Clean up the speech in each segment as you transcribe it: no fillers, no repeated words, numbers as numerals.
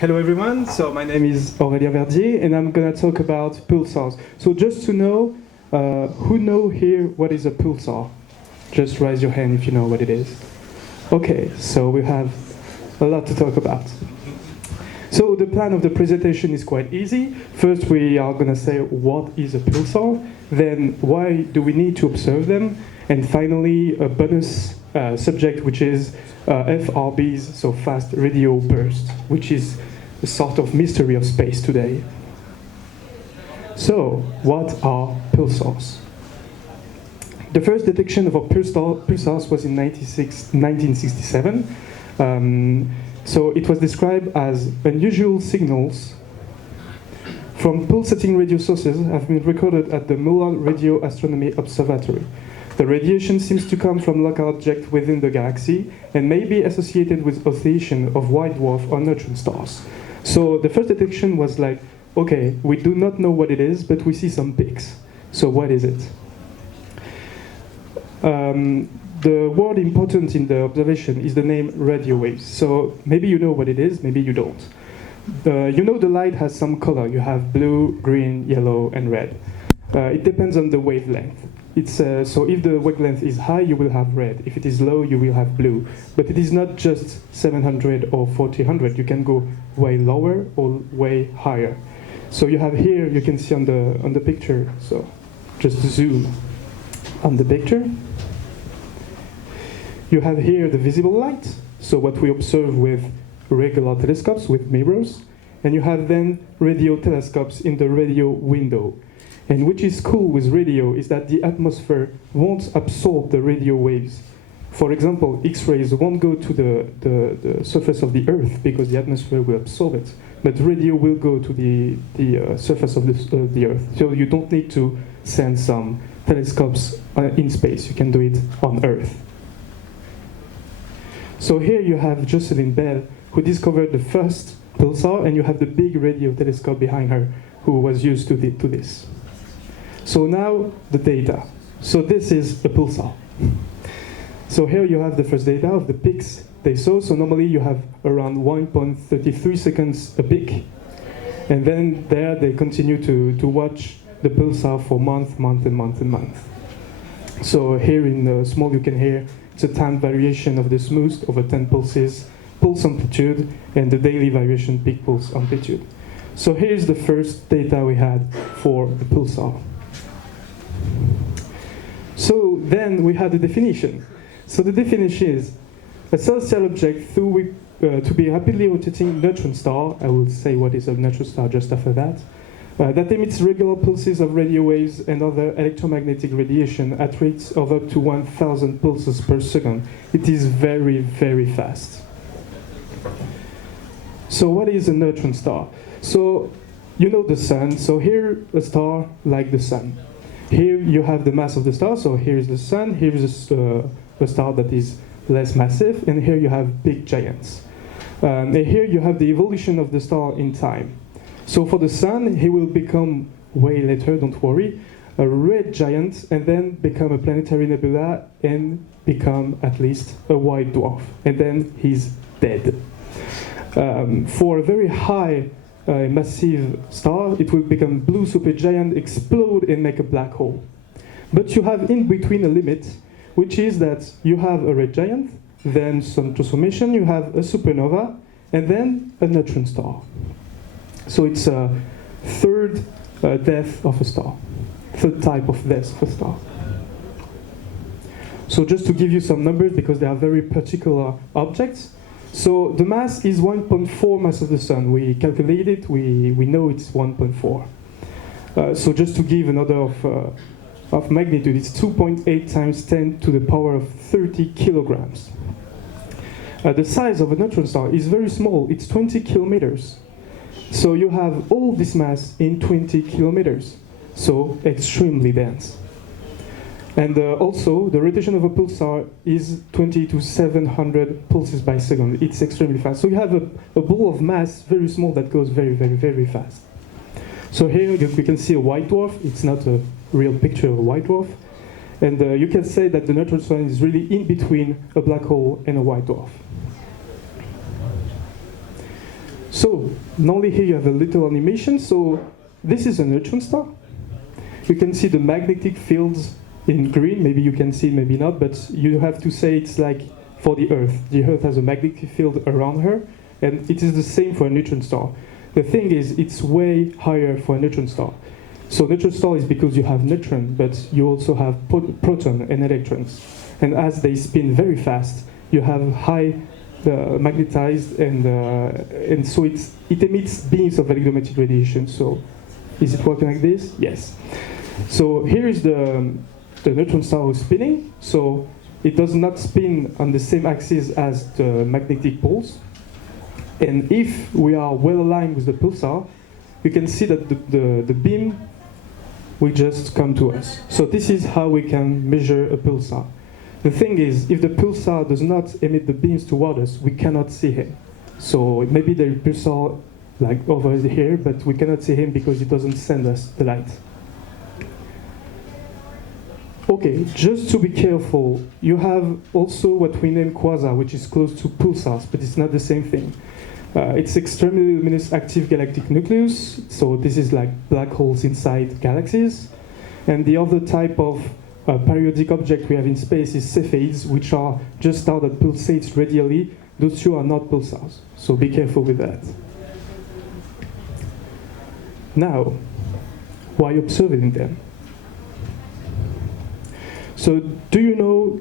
Hello everyone, so my name is Aurélien Verdier and I'm gonna talk about pulsars. So just to know, who know here what is a pulsar? Just raise your hand if you know what it is. Okay, so we have a lot to talk about. So the plan of the presentation is quite easy. First we are gonna say what is a pulsar, then why do we need to observe them, and finally a bonus subject which is FRBs, so fast radio burst, which is a sort of mystery of space today. So, what are pulsars? The first detection of pulsars was in 1967. So it was described as unusual signals from pulsating radio sources have been recorded at the Muller Radio Astronomy Observatory. The radiation seems to come from local objects within the galaxy and may be associated with oscillation of white dwarf or neutron stars. So the first detection was like, okay, we do not know what it is, but we see some peaks. So what is it? The word important in the observation is the name radio waves. So maybe you know what it is, maybe you don't. You know the light has some color. You have blue, green, yellow, and red. It depends on the wavelength. So if the wavelength is high, you will have red. If it is low, you will have blue. But it is not just 700 or 1400. You can go way lower or way higher. So you have here, you can see on the picture. So just zoom on the picture. You have here the visible light. So what we observe with regular telescopes, with mirrors. And you have then radio telescopes in the radio window. And which is cool with radio is that the atmosphere won't absorb the radio waves. For example, X-rays won't go to the surface of the Earth because the atmosphere will absorb it. But radio will go to the surface of the Earth. So you don't need to send some telescopes in space. You can do it on Earth. So here you have Jocelyn Bell, who discovered the first pulsar, and you have the big radio telescope behind her, who was used to this. So now the data. So this is a pulsar. So here you have the first data of the peaks they saw. So normally you have around 1.33 seconds a peak. And then there they continue to watch the pulsar for month. So here in the small you can hear it's a time variation of the smooth over 10 pulses, pulse amplitude, and the daily variation peak pulse amplitude. So here's the first data we had for the pulsar. So then we had the definition. So the definition is a celestial object to be rapidly rotating neutron star. I will say what is a neutron star just after that. That emits regular pulses of radio waves and other electromagnetic radiation at rates of up to 1,000 pulses per second. It is very, very fast. So what is a neutron star? So you know the sun. So here a star like the sun. Here you have the mass of the star, so here is the sun, here is a star that is less massive, and here you have big giants. And here you have the evolution of the star in time. So for the sun, he will become, way later, don't worry, a red giant, and then become a planetary nebula, and become at least a white dwarf. And then he's dead. For a very high massive star, it will become blue supergiant, explode and make a black hole. But you have in between a limit, which is that you have a red giant, then some transformation, you have a supernova, and then a neutron star. So it's a third death of a star, third type of death of a star. So just to give you some numbers, because they are very particular objects. So the mass is 1.4 mass of the sun. We calculated it, we know it's 1.4. So just to give another of magnitude, it's 2.8 times 10 to the power of 30 kilograms. The size of a neutron star is very small, it's 20 kilometers. So you have all this mass in 20 kilometers, so extremely dense. And also, the rotation of a pulsar is 20 to 700 pulses by second. It's extremely fast. So you have a ball of mass, very small, that goes very, very, very fast. So here we can see a white dwarf. It's not a real picture of a white dwarf. And you can say that the neutron star is really in between a black hole and a white dwarf. So normally here you have a little animation. So this is a neutron star. You can see the magnetic fields in green. Maybe you can see, maybe not, but you have to say it's like for the Earth. The Earth has a magnetic field around her, and it is the same for a neutron star. The thing is, it's way higher for a neutron star. So neutron star is because you have neutron, but you also have proton and electrons. And as they spin very fast, you have high magnetized, and so it emits beams of electromagnetic radiation. So is it working like this? Yes. So here is the neutron star who's spinning. So it does not spin on the same axis as the magnetic poles. And if we are well aligned with the pulsar, you can see that the beam will just come to us. So this is how we can measure a pulsar. The thing is, if the pulsar does not emit the beams toward us, we cannot see him. So maybe the pulsar like over here, but we cannot see him because it doesn't send us the light. Okay, just to be careful, you have also what we name quasar, which is close to pulsars, but it's not the same thing. It's extremely luminous active galactic nucleus, so this is like black holes inside galaxies. And the other type of periodic object we have in space is Cepheids, which are just stars that pulsate radially. Those two are not pulsars, so be careful with that. Now, why observing them? So, do you know,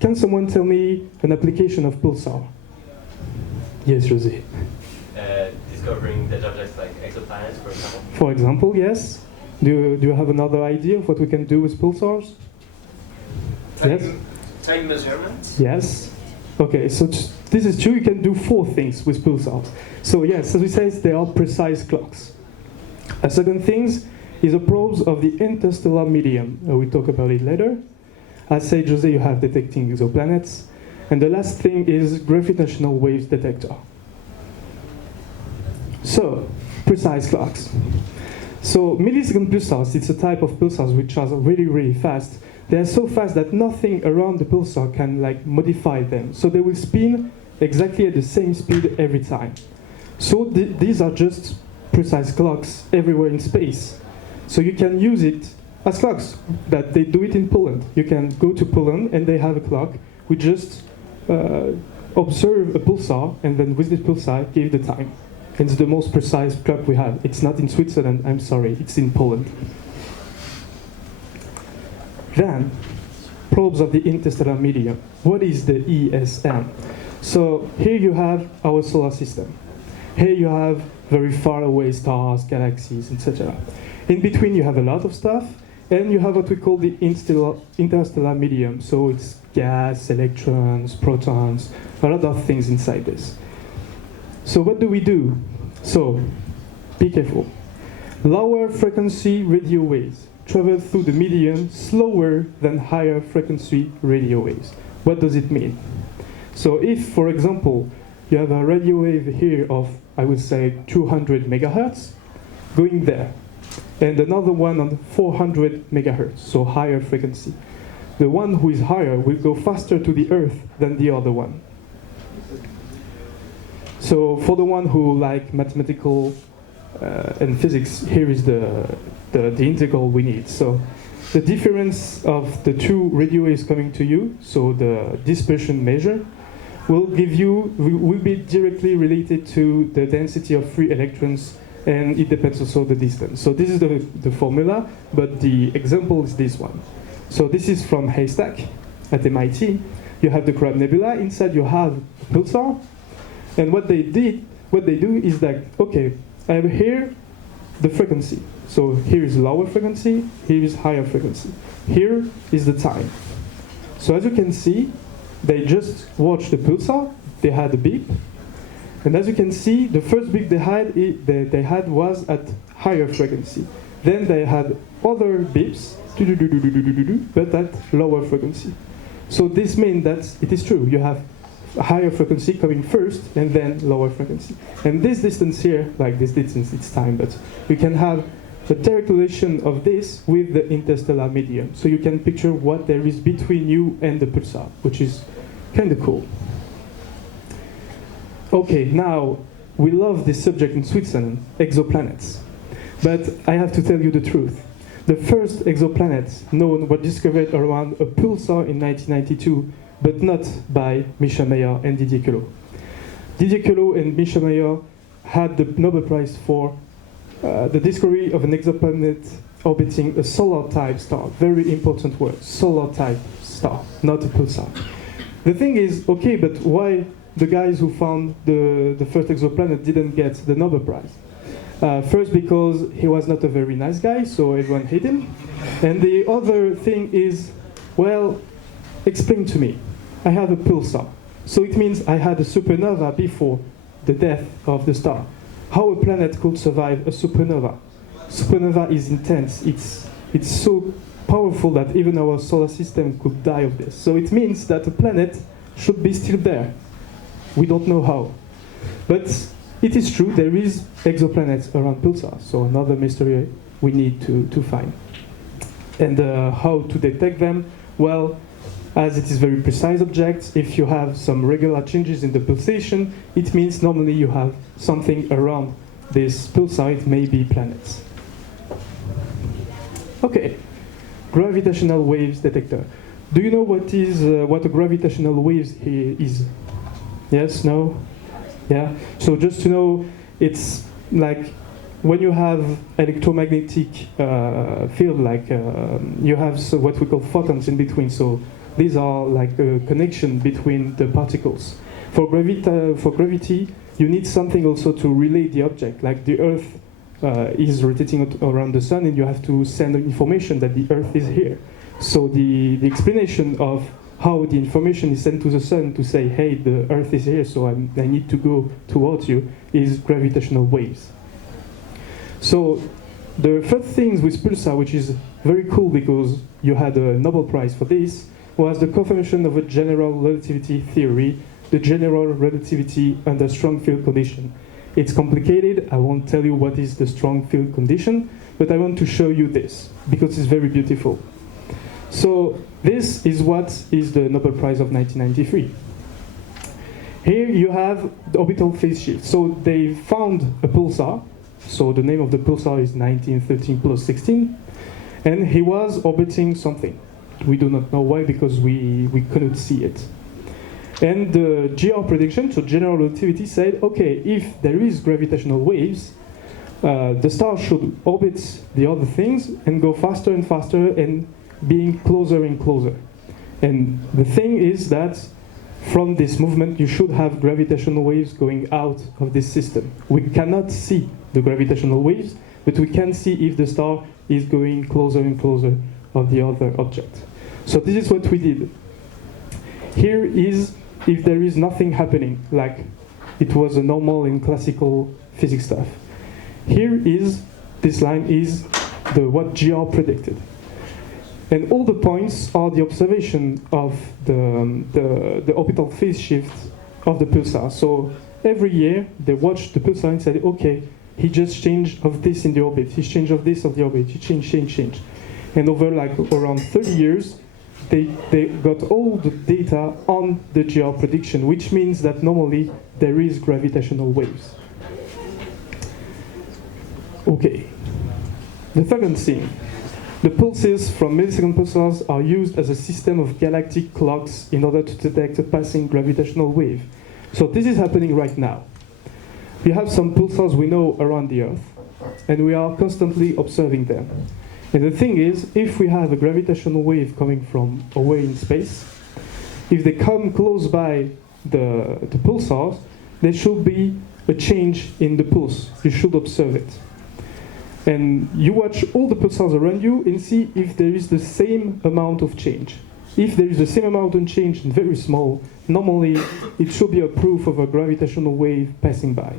can someone tell me an application of pulsar? Yes, José. Discovering dead objects like exoplanets, for example. For example, yes. Do you have another idea of what we can do with pulsars? Time measurement? Yes. Okay, so this is true. You can do 4 things with pulsars. So yes, as we said, they are precise clocks. A second thing is a probes of the interstellar medium. We'll talk about it later. As said, Jose, you have detecting exoplanets. And the last thing is gravitational waves detector. So, precise clocks. So millisecond pulsars, it's a type of pulsars which are really, really fast. They are so fast that nothing around the pulsar can like modify them. So they will spin exactly at the same speed every time. So these are just precise clocks everywhere in space. So you can use it as clocks, but they do it in Poland. You can go to Poland and they have a clock. We just observe a pulsar and then with the pulsar give the time. And it's the most precise clock we have. It's not in Switzerland, I'm sorry, it's in Poland. Then, probes of the interstellar medium. What is the ESM? So here you have our solar system. Here you have very far away stars, galaxies, etc. In between you have a lot of stuff, and you have what we call the interstellar medium. So it's gas, electrons, protons, a lot of things inside this. So what do? So, be careful. Lower frequency radio waves travel through the medium slower than higher frequency radio waves. What does it mean? So if, for example, you have a radio wave here of, I would say, 200 megahertz going there, and another one on 400 megahertz, so higher frequency. The one who is higher will go faster to the Earth than the other one. So for the one who like mathematical and physics, here is the integral we need. So the difference of the two radio waves coming to you, so the dispersion measure, will be directly related to the density of free electrons, and it depends also the distance. So this is the formula, but the example is this one. So this is from Haystack at MIT. You have the Crab Nebula. Inside you have a pulsar. And what they do is that, okay, I have here the frequency. So here is lower frequency, here is higher frequency. Here is the time. So as you can see, they just watched the pulsar, they had a beep. And as you can see, the first beep they had was at higher frequency. Then they had other beeps, but at lower frequency. So this means that it is true. You have higher frequency coming first and then lower frequency. And this distance here, like this distance, it's time, but you can have a direct relation of this with the interstellar medium. So you can picture what there is between you and the pulsar, which is kind of cool. Okay, now we love this subject in Switzerland, exoplanets. But I have to tell you the truth. The first exoplanets known were discovered around a pulsar in 1992, but not by Michel Mayor and Didier Queloz. Didier Queloz and Michel Mayor had the Nobel Prize for the discovery of an exoplanet orbiting a solar-type star. Very important word, solar-type star, not a pulsar. The thing is, okay, but why the guys who found the first exoplanet didn't get the Nobel Prize? First, because he was not a very nice guy, so everyone hated him. And the other thing is, well, explain to me. I have a pulsar, so it means I had a supernova before the death of the star. How a planet could survive a supernova? Supernova is intense. It's so powerful that even our solar system could die of this. So it means that a planet should be still there. We don't know how. But it is true, there is exoplanets around pulsars, so another mystery we need to find. And how to detect them? Well, as it is very precise object, if you have some regular changes in the pulsation, it means normally you have something around this pulsar. It may be planets. Okay, gravitational waves detector. Do you know what a gravitational waves is? Yes, no? Yeah, so just to know, it's like when you have electromagnetic field, like you have what we call photons in between. So these are like a connection between the particles. For gravity, you need something also to relay the object. Like the Earth is rotating around the sun, and you have to send information that the Earth is here. So the explanation of how the information is sent to the sun to say, hey, the Earth is here, so I need to go towards you, is gravitational waves. So the first things with pulsar, which is very cool because you had a Nobel Prize for this, was the confirmation of a general relativity theory, the general relativity under strong field condition. It's complicated. I won't tell you what is the strong field condition, but I want to show you this because it's very beautiful. So this is what is the Nobel Prize of 1993. Here you have the orbital phase shift. So they found a pulsar. So the name of the pulsar is 1913 plus 16. And he was orbiting something. We do not know why, because we couldn't see it. And the GR prediction, so general relativity, said, okay, if there is gravitational waves, the star should orbit the other things and go faster and faster and being closer and closer. And the thing is that from this movement, you should have gravitational waves going out of this system. We cannot see the gravitational waves, but we can see if the star is going closer and closer of the other object. So this is what we did. Here is if there is nothing happening, like it was a normal in classical physics stuff. Here is, this line is what GR predicted. And all the points are the observation of the orbital phase shift of the pulsar. So every year they watched the pulsar and said, okay, he just changed of this in the orbit, he changed of this of the orbit, he changed. And over like around 30 years, they got all the data on the GR prediction, which means that normally there is gravitational waves. Okay, the second thing. The pulses from millisecond pulsars are used as a system of galactic clocks in order to detect a passing gravitational wave. So this is happening right now. We have some pulsars we know around the Earth, and we are constantly observing them. And the thing is, if we have a gravitational wave coming from away in space, if they come close by the pulsars, there should be a change in the pulse. You should observe it. And you watch all the pulsars around you and see if there is the same amount of change. If there is the same amount of change and very small, normally it should be a proof of a gravitational wave passing by.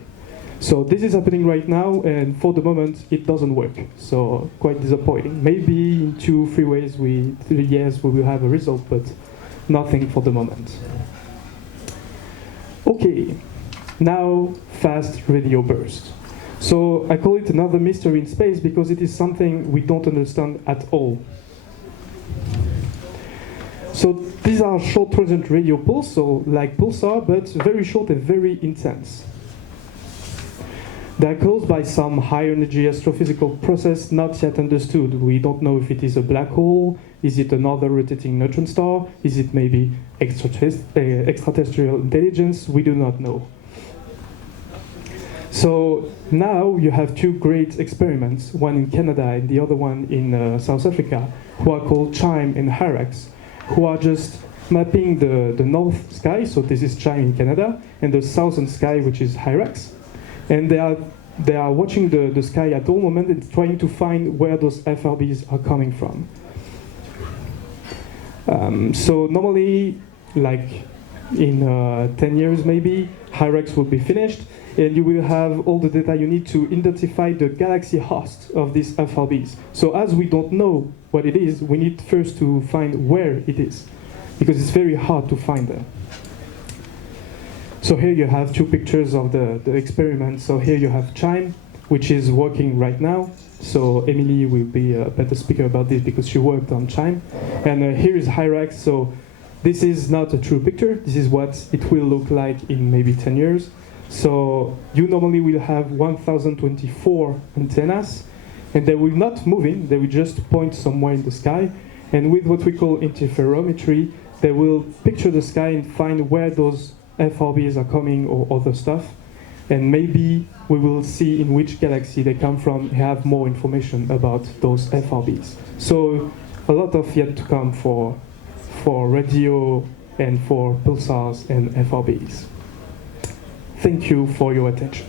So this is happening right now, and for the moment it doesn't work. So quite disappointing. Maybe in 3 years we will have a result, but nothing for the moment. Okay, now fast radio burst. So I call it another mystery in space because it is something we don't understand at all. So these are short transient radio pulse, so like pulsar, but very short and very intense. They are caused by some high energy astrophysical process not yet understood. We don't know if it is a black hole, is it another rotating neutron star, is it maybe extraterrestrial intelligence, we do not know. So now you have two great experiments, one in Canada and the other one in South Africa, who are called CHIME and HIRAX, who are just mapping the north sky, so this is CHIME in Canada, and the southern sky, which is HIRAX. And they are watching the sky at all moments and trying to find where those FRBs are coming from. So normally, like in 10 years maybe, HIRAX will be finished, and you will have all the data you need to identify the galaxy host of these FRBs. So as we don't know what it is, we need first to find where it is, because it's very hard to find them. So here you have two pictures of the experiment. So here you have CHIME, which is working right now. So Emily will be a better speaker about this because she worked on CHIME. And here is HIRAX. So this is not a true picture. This is what it will look like in maybe 10 years. So you normally will have 1024 antennas, and they will not moving. They will just point somewhere in the sky. And with what we call interferometry, they will picture the sky and find where those FRBs are coming or other stuff. And maybe we will see in which galaxy they come from, have more information about those FRBs. So a lot of yet to come for radio and for pulsars and FRBs. Thank you for your attention.